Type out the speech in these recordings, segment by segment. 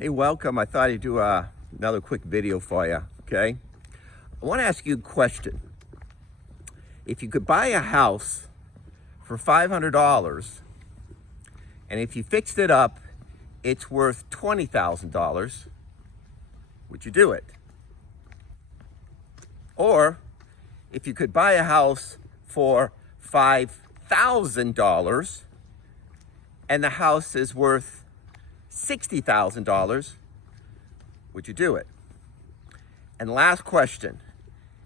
Hey, welcome. I thought I'd do another quick video for you, okay? I want to ask you a question. If you could buy a house for $500, and if you fixed it up, it's worth $20,000, would you do it? Or if you could buy a house for $5,000 and the house is worth $60,000, would you do it? And last question,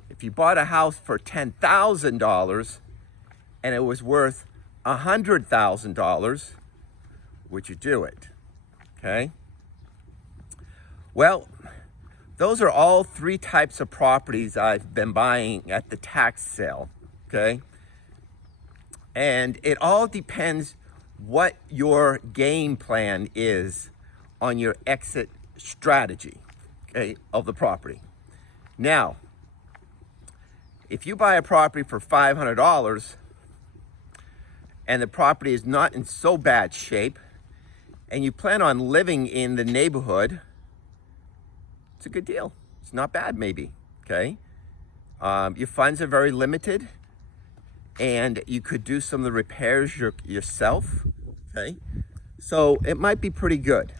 if you bought a house for $10,000 and it was worth $100,000, would you do it? Okay? Well, those are all three types of properties I've been buying at the tax sale, okay? And it all depends what your game plan is on your exit strategy, okay, of the property. Now, if you buy a property for $500 and the property is not in so bad shape and you plan on living in the neighborhood, it's a good deal. It's not bad, maybe, okay? Your funds are very limited and you could do some of the repairs yourself, okay? So it might be pretty good.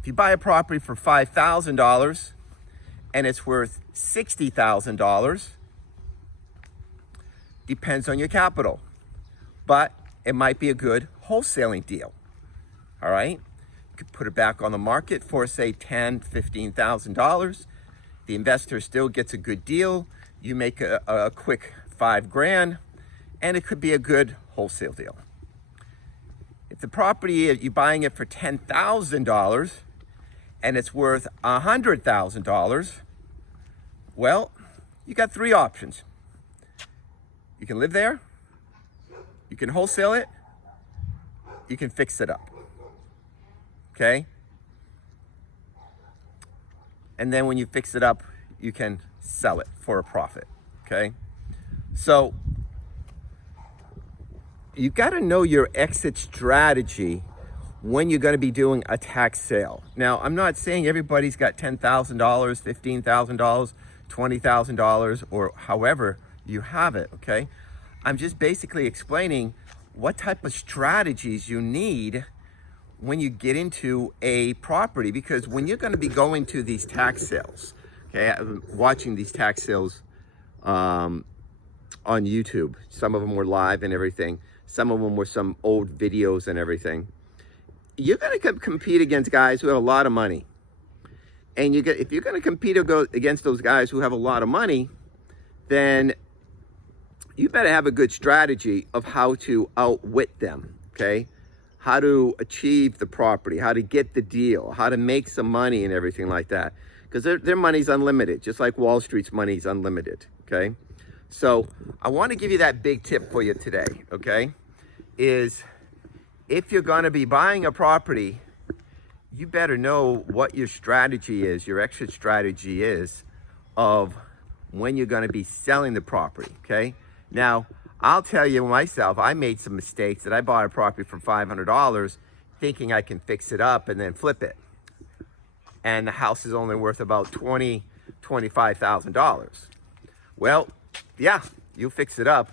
If you buy a property for $5,000 and it's worth $60,000, depends on your capital, but it might be a good wholesaling deal, all right? You could put it back on the market for, say, $10,000, $15,000. The investor still gets a good deal. You make a quick $5,000, and it could be a good wholesale deal. If the property, you're buying it for $10,000 and it's worth $100,000, well, you got three options. You can live there, you can wholesale it, you can fix it up, okay? And then when you fix it up, you can sell it for a profit, okay? So you got to know your exit strategy when you're going to be doing a tax sale. Now, I'm not saying everybody's got $10,000, $15,000, $20,000, or however you have it, okay? I'm just basically explaining what type of strategies you need when you get into a property, because when you're going to be going to these tax sales, okay, I'm watching these tax sales on YouTube. Some of them were live and everything. Some of them were some old videos and everything. You're going to compete against guys who have a lot of money. And if you're going to compete against those guys who have a lot of money, then you better have a good strategy of how to outwit them, okay? How to achieve the property, how to get the deal, how to make some money and everything like that. Because their money's unlimited, just like Wall Street's money's unlimited, okay? So I want to give you that big tip for you today, okay? Is if you're going to be buying a property, you better know what your strategy is, your exit strategy is of when you're going to be selling the property, okay? Now, I'll tell you myself, I made some mistakes that I bought a property for $500 thinking I can fix it up and then flip it. And the house is only worth about $20,000, $25,000. Well, yeah, you'll fix it up,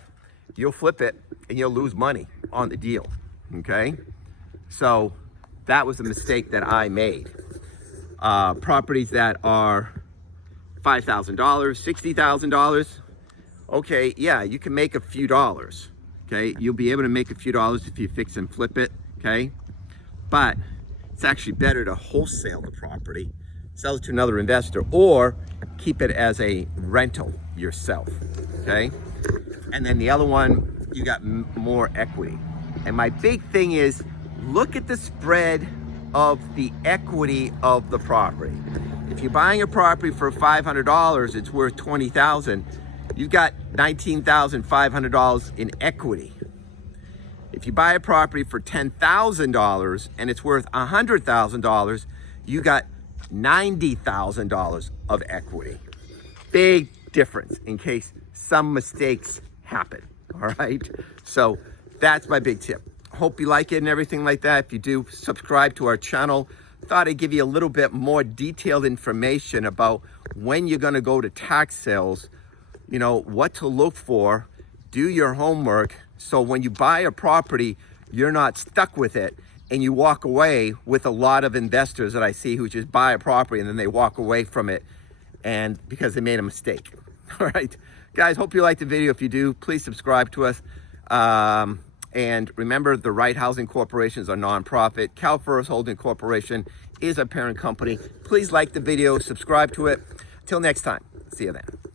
you'll flip it, and you'll lose money on the deal, okay? So that was a mistake that I made. Properties that are $5,000, $60,000, okay, yeah, you can make a few dollars, okay? You'll be able to make a few dollars if you fix and flip it, okay? But it's actually better to wholesale the property, sell it to another investor, or keep it as a rental yourself, okay? And then the other one, you got more equity. And my big thing is, look at the spread of the equity of the property. If you're buying a property for $500, it's worth $20,000, you've got $19,500 in equity. If you buy a property for $10,000 and it's worth $100,000, you got $90,000 of equity. Big difference in case some mistakes happen, all right? So that's my big tip. Hope you like it and everything like that. If you do, subscribe to our channel. thought I'd give you a little bit more detailed information about when you're going to go to tax sales, you know, what to look for, do your homework, so when you buy a property, you're not stuck with it and you walk away with a lot of investors that I see who just buy a property and then they walk away from it and because they made a mistake. All right, guys, hope you liked the video. If you do, please subscribe to us. And remember, the Right Housing Corporation is a nonprofit. CalFirst Holding Corporation is a parent company. Please like the video, subscribe to it. Till next time, see you then.